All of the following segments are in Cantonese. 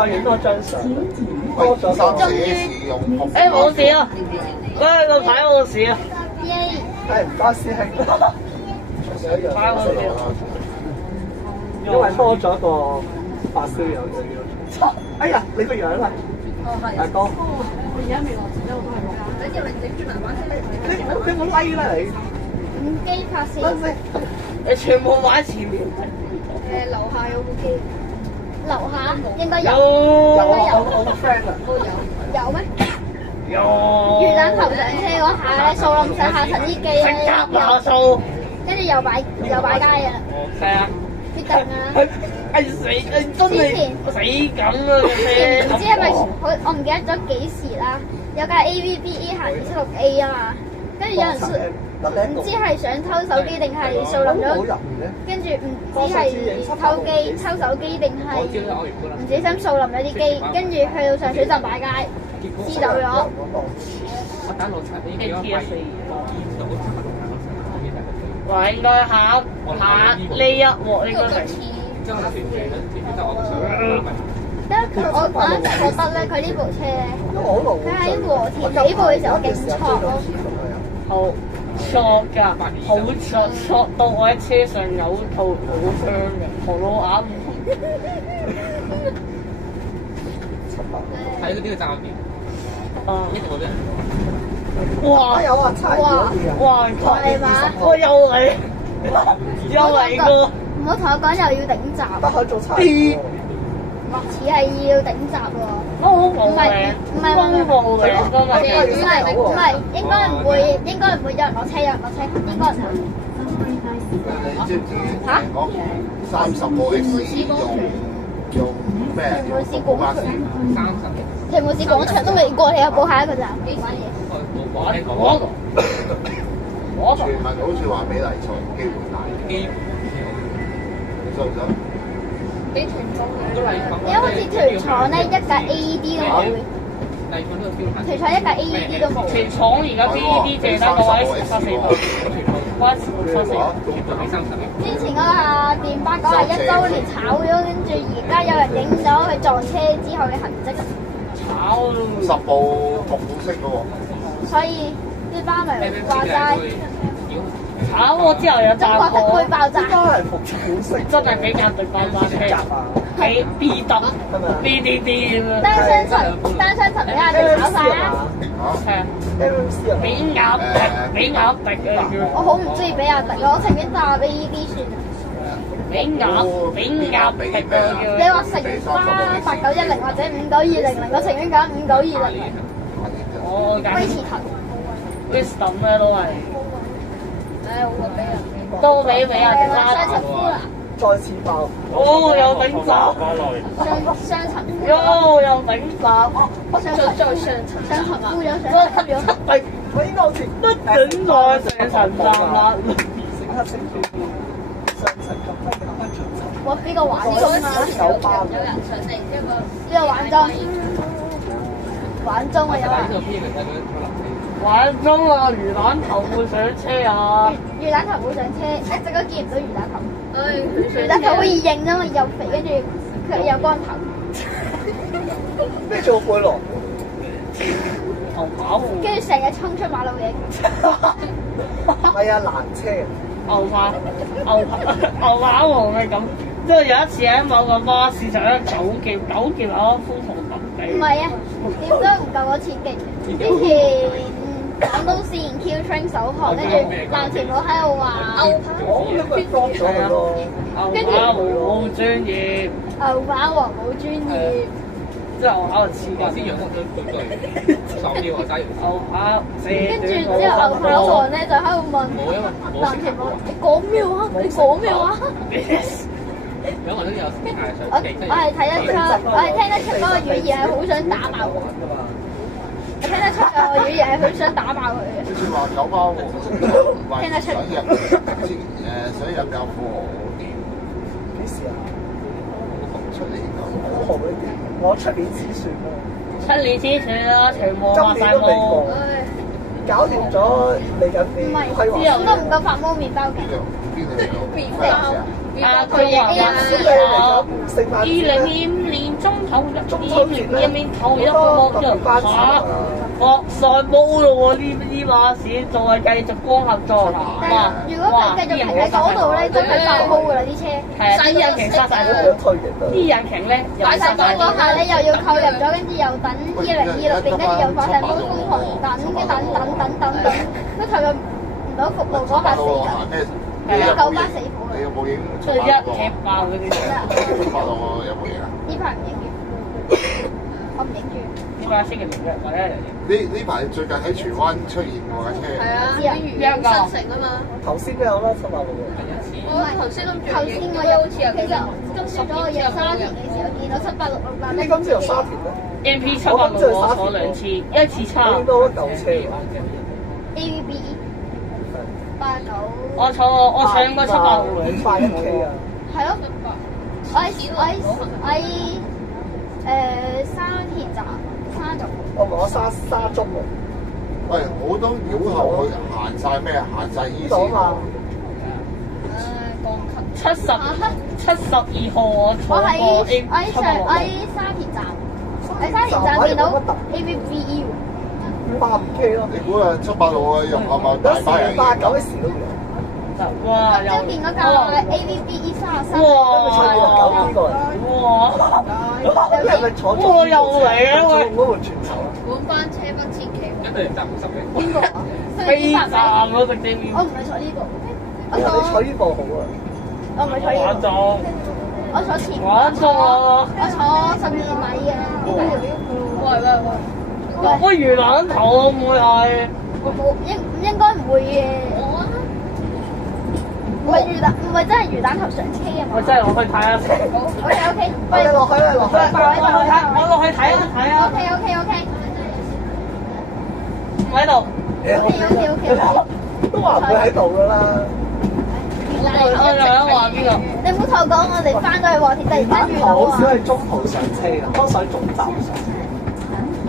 再影多張相，多咗終於誒冇事啊，嗰個牌冇事啊。係唔該師兄，有一樣牌冇事。因為多咗個發燒友嘅。哎呀，你個樣啊！大哥，我而家未落錢咧，我都係落。你俾我拉啦你！五 G 拍攝。你全部玩前面。樓下有部機。樓下應該有。我個 friend 啊。有咩？有。魚蛋頭上車嗰下咧，掃冧上下層啲機咧，跟住又擺街啊！係啊。必定啊！死！真係死緊啊！唔知係咪我唔記得咗幾時啦？有架 AVBE 行76A 啊嘛，跟住有人唔知係想偷手機定係掃冧咗，跟住唔知係偷手機定係唔小心掃冧咗啲機，跟住去到上水站擺街，黐走咗。話應該下呢一鑊應該係。因為我嗰陣覺得咧，佢呢部車咧，佢喺和田起步嘅時候勁挫咯，好挫㗎，好挫到我喺車上有吐好香嘅，唐老鴨。睇嗰啲嘅站入邊，一直嗰邊。哇！有啊，差哇！係嘛？我又嚟，又嚟過。唔好同我講又要頂閘。不可做差喎。似係要頂閘喎。唔係，應該唔會有人落車，應該唔會。你知唔知？嚇？30個 X 用咩？屯門市廣場。屯門市廣場都未過，你又報下一個站。幾玩嘢？傳聞好似話比例賽機會大，你信唔信？因為好似屯廠咧一架 AED 都冇嘅，屯廠一架 AED 都冇。屯廠而家 AED 淨得個Y14部，Y14。之前嗰架電巴91週年炒咗，跟住而家有人影咗佢撞車之後嘅痕跡。炒10部紅色嘅喎。所以啲巴咪話齋。炒我之後有炸過，會爆炸。真係比較對爆炸車，係 B 燈，B 咁樣。單雙層俾人哋炒晒啦。係啊，比亞迪啊叫。我好唔中意比亞迪，我情願搭 AED 算啦。比亞迪啊叫。你話城巴8910或者5920，我情願揀5920。我揀。威士騰。Wisdom 咧都係。好過比亞迪。都比亞迪差。雙層夫啦。再次爆。哦，有頂閘。雙層。有頂閘。雙層夫咗上。係，我應該好似不整在上層站啦。乘客請注意，上層及低嘅安全層。哇！呢個玩中啊！有人上嚟呢個玩中，玩中啊有人。玩中啊！魚蛋頭會上車啊！魚蛋頭冇上車，一直都見唔到魚蛋頭。魚蛋頭好易認啊嘛，又肥跟住佢又光頭。咩做背囊？牛扒喎！跟住成日衝出馬路嘅。係啊，攔車。牛扒王係咁，之後有一次喺某個巴士上咧9件啊，瘋狂揼地。唔係啊，點都唔夠我設計。之前廣東線 Q Train 首航，跟住藍田佬喺度話牛扒王冇專業。牛扒王冇專業。之後我喺度黐架先養得佢對10秒啊，揸牛扒。跟住之後牛扒王咧就喺度問藍田佬：你講咩話？你講咩話？我係睇得出，我係聽得出嗰個語言係好想打爆我。我聽得出個語言係好想打爆佢嘅。好似話九巴王聽得出。想入有富豪店，幾時啊？出年富豪嗰啲，我出年先算咯。出年先算啦，全部發晒毛。搞掂咗嚟緊啲規劃。之後都唔夠發毛麵包嘅。邊度嚟到？佢話2025年中中頭一面頭一個嚇，我上煲咯喎！呢馬士仲係繼續光合作用。哇！如果佢繼續停喺嗰度咧，真係爆煲㗎啦啲車。係啊，啲引擎殺晒佢，啲引擎咧又擺晒煲嗰下咧，又要扣入咗，跟住又等2026年，跟住又發晒煲瘋狂等，都投入唔到服務嗰下死㗎。9巴死火啦！你有冇影？出一踢爆嗰啲。發到我有冇影啊？呢排唔影住，我唔影住。呢排星期六日或者呢排最近喺荃灣出現喎架車。係啊，邊個？新城啊嘛。頭先都有啦，786喎。我頭先諗住頭先我有其實今朝早我入沙田嘅時候見到786啦。你今次由沙田咧 MP 786我坐2次，一次差。見到一嚿車。AVB 89。我坐應該786兩快1K啊！係咯，我喺沙田站沙中。我沙中喎。喂，好多繞後去行晒咩啊？行晒依線。鋼琴72號我坐我喺過沙田站，喺沙田站見到 AVB 85K 咯。你估啊786啊用係咪大把人89時都有。哇！今朝見嗰架 AVB 33。哇！你係咪坐哇！又嚟啊喂！嗰個全球啊！本班車不千祈。一個人賺50嘅。邊個啊？飛站嗰個正面。我唔係坐呢部，你坐呢部好啊！我唔係坐呢部。我坐前。玩咗啊！我坐12米嘅。喂！我魚腩頭會係。應該唔會嘅。唔係真係魚蛋頭上車啊嘛！我真係落去睇下先。OK，我哋落去啊！落去。我落去睇啊睇啊。OK。唔喺度。OK。都話唔會喺度㗎啦。我又喺話邊個？你唔好同我講，我哋翻咗去黃田，突然間遇到啊！好少係中途上車㗎，多數喺總站上車。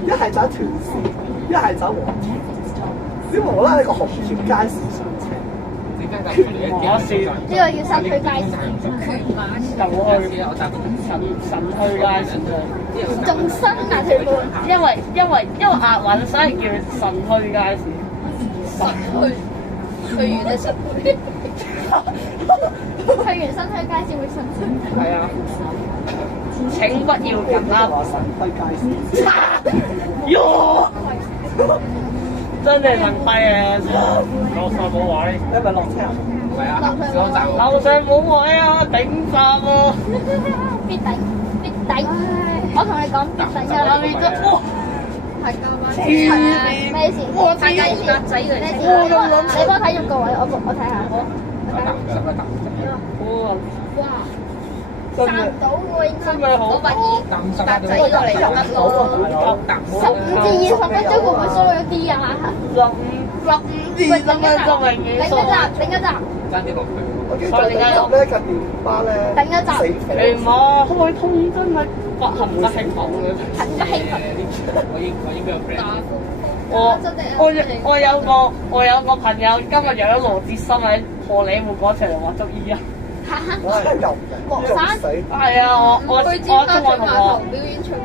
一係走屯線，一係走黃田。小無啦，喺個紅田街市上車。我試呢個叫新墟街市，神墟街市仲新啊！屯門，因為押韻，所以叫神墟街市。神墟，去完嘅神墟。去完新墟街市會神墟。係啊！請不要緊啦！神墟街市。喲！真係神閪啊！落上冇位，你係咪落車啊？係啊，樓上冇位啊，頂站啊！必頂！我同你講必頂㗎啦！你都哇，係加班。咩事？我大家而家仔嚟咩事？你幫我睇入個位，我睇下。哇！賺到喎，真係好搭仔落嚟就得咯。15至20分鐘會唔會疏咗啲啊？15至20分鐘就永遠疏。頂一集。爭啲落去。我記得最近咧架電巴咧。頂一集。你媽開通真係不含不興奮嘅。很不興奮。我應該有 friend。我有個朋友今日有咗羅志森喺荷里活嗰場話捉伊啊！羅山係啊！我中學同學，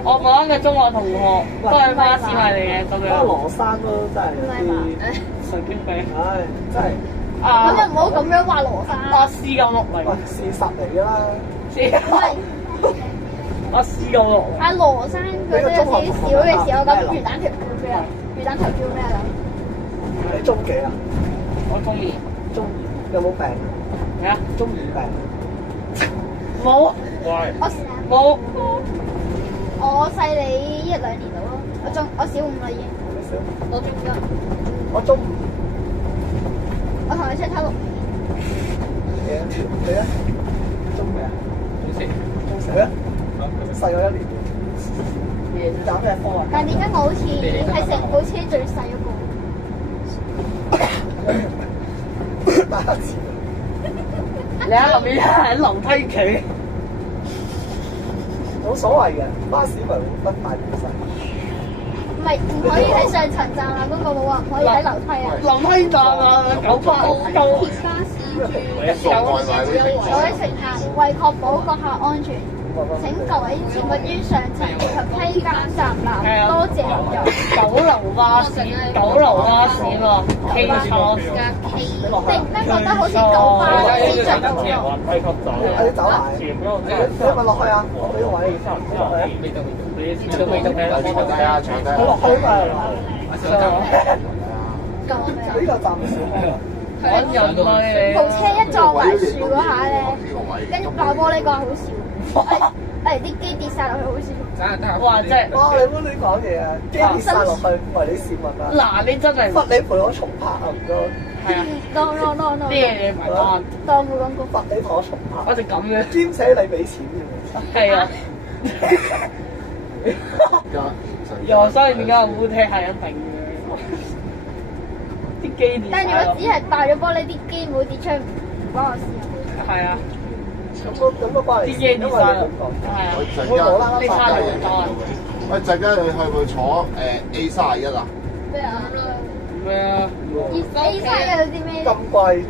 我某一個中學同學都係巴士迷嚟嘅咁樣。不過羅山都真係啲神經病，唉，真係。咁又唔好咁樣話羅山。我試夠落嚟。事實嚟㗎啦。我試夠落嚟。阿羅山佢都有少少嘅時候，咁魚蛋條叫咩啊？魚蛋頭叫咩啊？你中幾啊？我中二。中二有冇病？咩啊？中二病。冇。冇。我細你1-2年到咯，我小5啦已經。我中1。我中5。我同你相差6年。你咧？中咩啊？中4啊？細我1年。揀咩科啊？但係點解我好似係成部車最細嗰個？打乞嗤。你喺後面喺樓梯企。冇所謂嘅，巴士咪會分大定細。唔係唔可以喺上層站啊！嗰個冇話唔可以喺樓梯啊。樓梯站啊，9巴士鐵巴士住，有位乘客為確保閣下安全，請各位切勿於上層以及梯間站立，多謝入入。九流巴士喎，K 錯突然間覺得好似九巴司長咁樣。你走埋，你咪落去啊！我俾個位。大家搶低。佢落去嘛？救命！呢個站少。揾人類部車一撞埋樹嗰下咧，跟住爆玻璃嗰下好笑，啲機跌晒落去好笑。哇！真係哇！你唔好亂講嘢啊！機跌晒落去，唔係你市民啊！嗱，你真係罰你陪我重拍啊！唔該。係啊，no，啲嘢唔係啱，當冇講過。罰你同我重拍。我就咁嘅。兼且你俾錢嘅。係啊。又所以點解我烏踢係一定嘅？啲機跌。但如果只係爆咗玻璃，啲機冇跌出，唔關我事啊。係啊。咁都關你事，因為你咁講。係啊。我啦，你差咗多啊？喂，陣間你去唔去坐A31啊？咩啊？咩啊？A 三有啲咩？咁貴。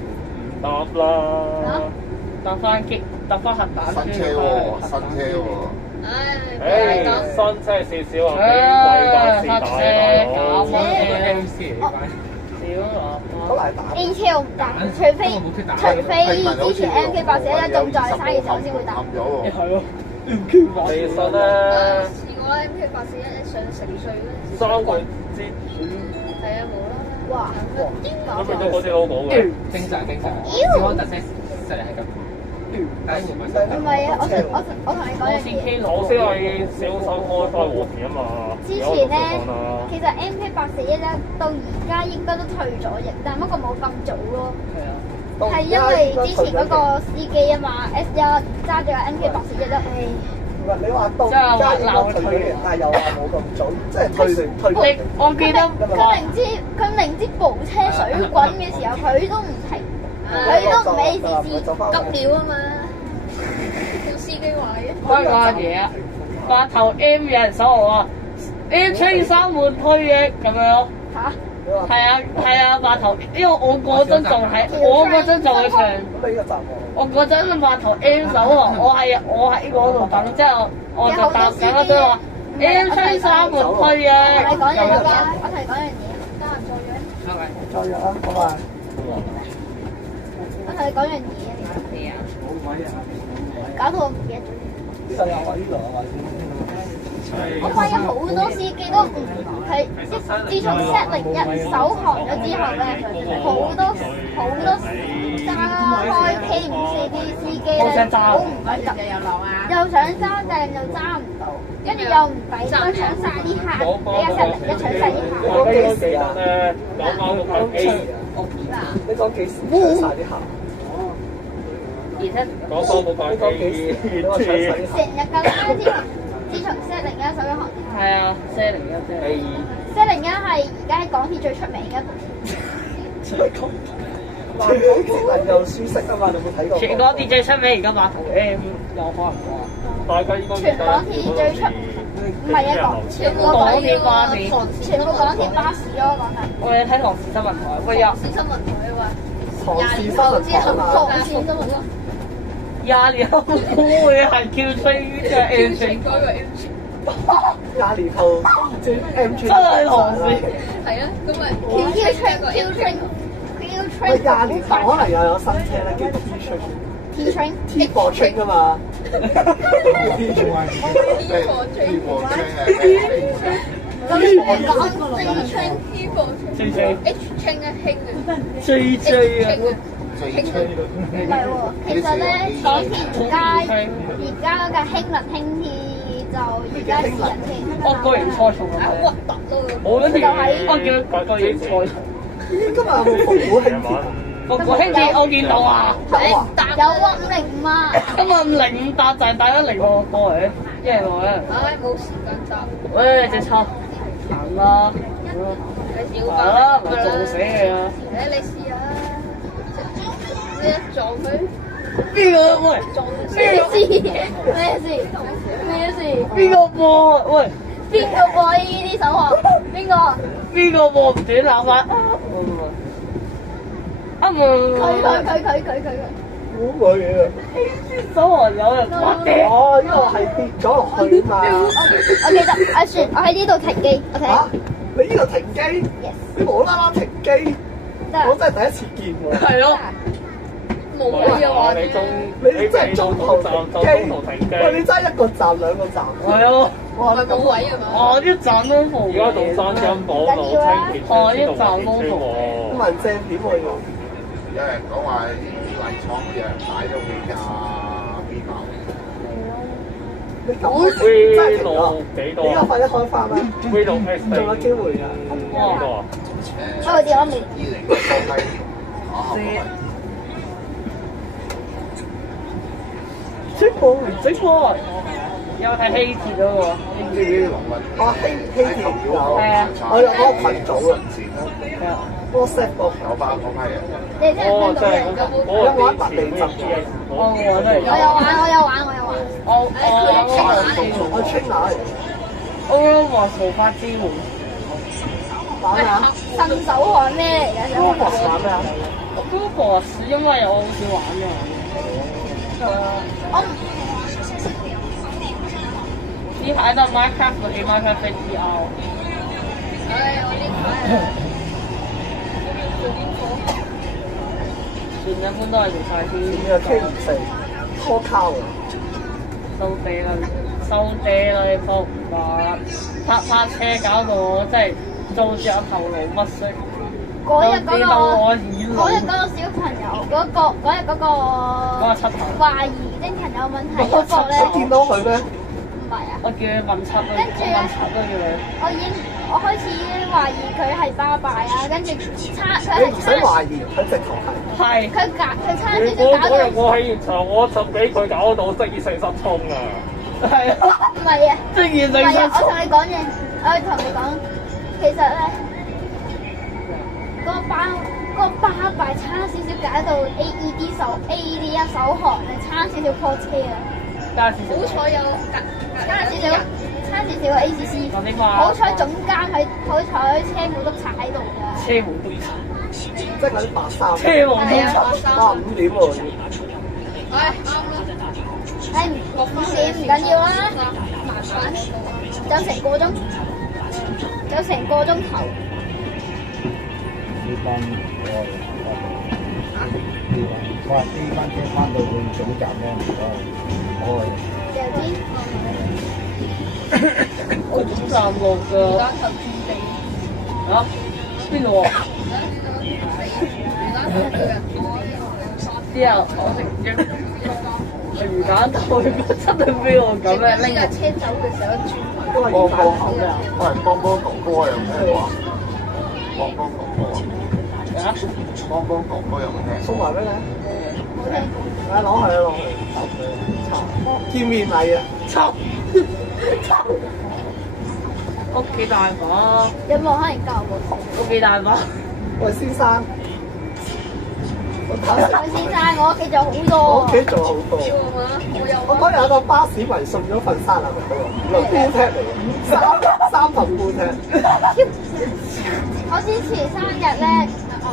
搭啦。搭翻機，搭翻核彈。新車喎，新車喎。唉，新車少少啊，幾貴架是大佬。好難打。 A 車我唔搭，除非之前 MK841仲在生嘅時候先會搭。係咯。其實咧，試過啦，MK841一上成歲嗰陣時。三個之係啊，冇啦。哇！咁咪都嗰隻 logo 嘅。正常，妖小安特車實係咁。唔係啊！我同你講樣嘢。我先係小手開快和田啊嘛。之前咧，其實 MK841咧到而家應該都退咗役，但不過冇咁早咯。係啊。係因為之前嗰個司機啊嘛 ，S1 揸住個 MK841咧，唔係你話到而家應該退咗役，但係又話冇咁早，即係退定退咗。我記得佢明知部車水滾嘅時候，佢都唔停，佢都唔俾司機急料啊嘛，叫司機話嘅。開個嘢啊！碼頭 M 有人搜我啊 ，M 出現三換退役咁樣。嚇！係啊，碼頭，因為我嗰陣仲喺，我嗰陣仲喺場。咁你個站我嗰陣碼頭 M 搜喎，我喺嗰度等，之後我就搭緊嗰堆話 M 出三換退役。我同你講樣嘢，我同你講樣嘢，得閒再約。再約啊，好嘛？我同你講樣嘢，係啊。搞到我唔記得咗。呢度有啊，呢度有啊。我發現好多司機都唔係，自從 Z01 首航咗之後咧，好多揸開 K54啲司機咧，好唔穩陣，又想揸正又揸唔到，跟住又唔抵，又搶晒啲客，你架Z01搶晒啲客。你講幾時啊？你講幾時搶晒啲客？講多冇快機，成日㗎啦，自從 Z01 首航。係啊，Z01 啫。Z01係而家喺港鐵最出名嘅一部車。環保節能又舒適啊嘛！你有冇睇過？全港鐵最出名，而家碼頭 M 有可能啩？大家應該全港鐵最出，唔係啊，全部港鐵巴士，全部港鐵巴士咯，講係。我有睇唐氏新聞台，喂呀！新聞台啊唐氏新聞台啊！唐氏新聞台。廿年後會係 Q 吹即係 M 吹，嗰個 M 廿年後即係 M 真係唐氏。係啊，咁咪 喂，廿年後可能又有新車咧，叫 T Train。T for Train 啊嘛。T for Train 啊，興啊，追追啊！唔係喎，其實咧港鐵而家嗰架興能輕鐵就而家私人車。我個人菜蟲啊！核突咯！我嗰條我叫個人菜蟲。今日有冇復古輕鐵？復古輕鐵我見到啊！有啊，505啊！今日505搭就係帶咗嚟我過嚟，一係我咧。唉，冇時間搭。喂，隻錯行啦，小行啦，唔係撞死你啊！誒，你試下。你一撞佢，邊個喂？咩事？邊個播？喂，邊個播呢啲手學？邊個播唔短喇叭？啊唔！佢。估佢嘅。手環有人發嘅。哦，呢個係跌咗落去嘛。我記得，算我喺呢度停機，OK。嚇！你呢度停機？ Yes。你無啦啦停機，我真係第一次見喎。係咯。冇嘅話，你真係中途停機。喂，你真係一個站兩個站。係咯。哇！係冇位啊嘛。哦，一站都冇。而家仲山金寶路清潔哦，一站都冇。問正點喎又？有人講話泥廠有人買咗幾架機炮。你咁真係停咗？幾多？你而家快啲開翻啦！飛到 X 仲有機會㗎。幾多啊？我哋我未。整過，有睇希鐵嗰個。哦，希鐵有。係啊。我有嗰個群組啊。係啊。WhatsApp 個有包嗰批人。你聽唔聽到咧？有冇一笪地震？我都有。我有玩。我 trainer 嚟。我諗話無法支援。玩咩啊？神手汗咩嚟嘅？想問？Roblox 玩咩啊？Roblox 因為我好少玩嘅。我呢排得 Minecraft 同 Minecraft VR。唉，我呢排全日本都係做晒啲。你又 K 唔成，拖卡喎。收地啦！你仆唔得，泊車搞到我真係做隻頭腦乜色。嗰日嗰個小朋友嗰個七頭懷疑精神有問題嗰個咧，你見到佢咩？唔係啊。我叫佢問七咯，跟住咧，我開始懷疑佢係巴閉啊，跟住佢你唔使懷疑，佢直頭係。係。佢差少如少搞到。果嗰日我喺現場，我就俾佢搞到即係性失聰啊！係啊。唔係啊。即係性失聰。我同你講嘢，其實咧，嗰個巴閉差少少搞到 AED 一手汗咧，差少少破車啊！好彩有差少少 ACC， 好彩總監好彩車務督察喺度㗎。車務督察，即係嗰啲白衫。車務督察。哇，5點喎！唉，啱啦。唉，5點唔緊要啦，慢慢有成個鐘頭。呢班車翻到去總站咧，有啲我總站落㗎。啊？邊度啊？之後我成魚蛋頭真係俾我咁樣拎架車走嘅時候轉都係要靠口嘅。可能幫哥哥有咩話？幫哥哥。啊！幫哥哥有冇聽？送埋俾你。冇聽過。攞去。見面禮啊！抽。屋企大把。有冇可能教我？屋企大把。喂，先生。先生，我屋企做好多。我屋企做好多。我嗰日有個巴士迷送咗份生日俾我，2煲嚟嘅，3份煲踢。我之前生日咧，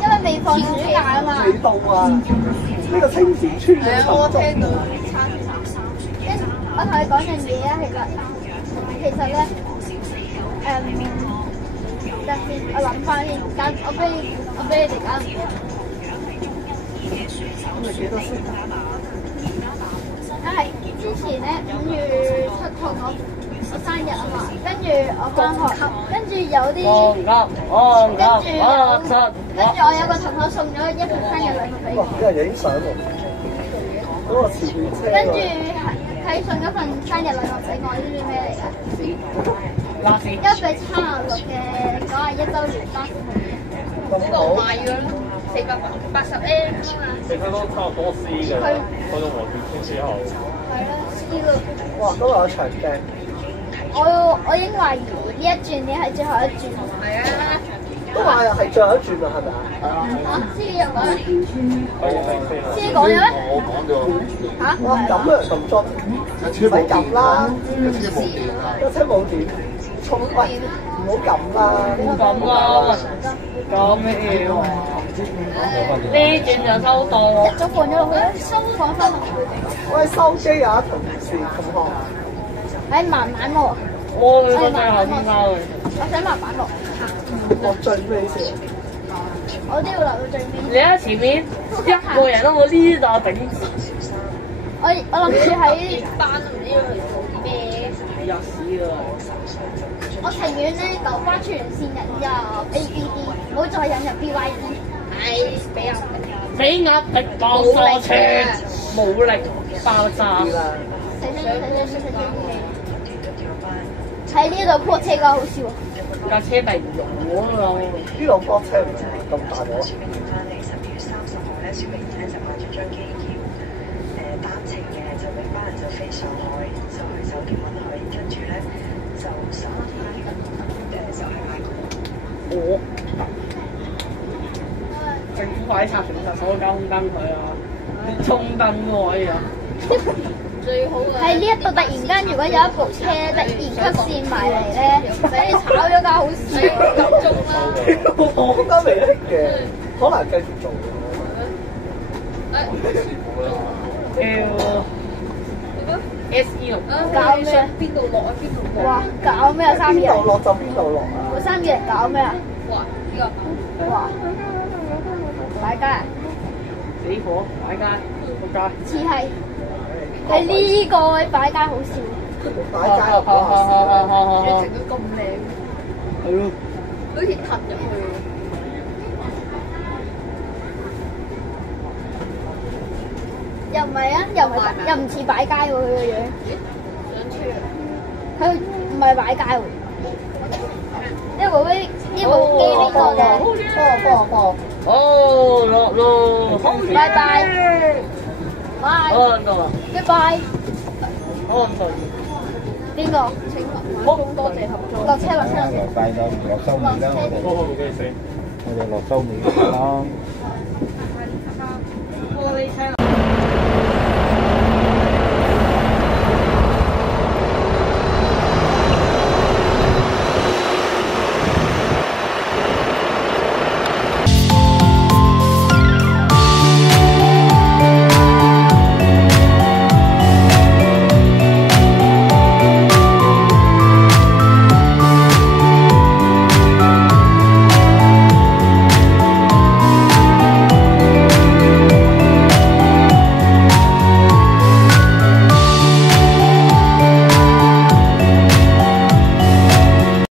因為未放暑假啊嘛。未到啊！呢個青田村嘅我聽到。跟住我同你講樣嘢啊，其實咧，等先，我諗翻先，我俾你哋揀唔記得。咁你幾多先？係之前咧5月7號我生日啊嘛，跟住我翻學，跟住有啲，跟住我有個同學送咗一份生日禮物俾我。哇！有人影相喎，嗰個前面車。跟住佢送咗份生日禮物俾我，知唔知咩嚟㗎？一對76嘅91週年巴士號。呢個賣咗480M啊嘛。其實都差唔多 C 嘅，去到和平村之後。係啦，C 咯。哇！嗰度有長鏡。我已經懷疑呢一轉已經係最後一轉。係啊。都話係最後一轉啦，係咪啊？係啊。嚇！C 又講啦。C 講咗咩？我講咗。嚇！哇！咁樣咁足，唔使撳啦，有車冇電啊！有車冇電，衝喂，唔好撳啦，唔好撳啦，搞咩嘢喎？呢轉就收檔喎。一早放咗落去，放翻落去。喂，收機有一同事同學，誒慢慢喎，我會覺得後邊包嘅。我想慢慢落。落最尾先。我都要留到最尾。你喺前面一個人都冇呢度頂住。我諗住喺班都唔知要去做啲咩。吔屎㗎！我情願咧留翻全線引入 ABD， 唔好再引入 BYD。係比較俾壓力爆火車，武力爆炸。喺呢度破車架好笑喎。架車突然咗啦！呢度波車唔係咁大鑊。單程嘅就另班人就飛上海，就去酒店揾佢，跟住咧就上就係買我政府快啲拆除晒所有交通燈佢啊！衝燈喎可以啊！最好嘅喺呢一度突然間，如果有一部車突然出線埋嚟咧，俾你炒咗架好笑。夠鐘啦。我覺得未得嘅，可能繼續做嘅。SE 六搞咩？邊度落啊？邊度落？哇！搞咩啊？三邊二度落就邊度落啊！我三二零搞咩啊？哇！呢個哇！擺街啊！死火擺街仆街。似係喺呢個位擺街好笑。擺街又講下你整到咁靚，係咯。好似騰入去。又唔係啊，又唔似擺街喎佢個樣。想出啊！佢唔係擺街喎。呢部機呢個嘅。波。哦，落咯，拜拜。拜。安到啊！拜拜。安到。邊個？好多謝合作。落車。落快啦，落收尾啦，我哋落收尾啦。玻璃車。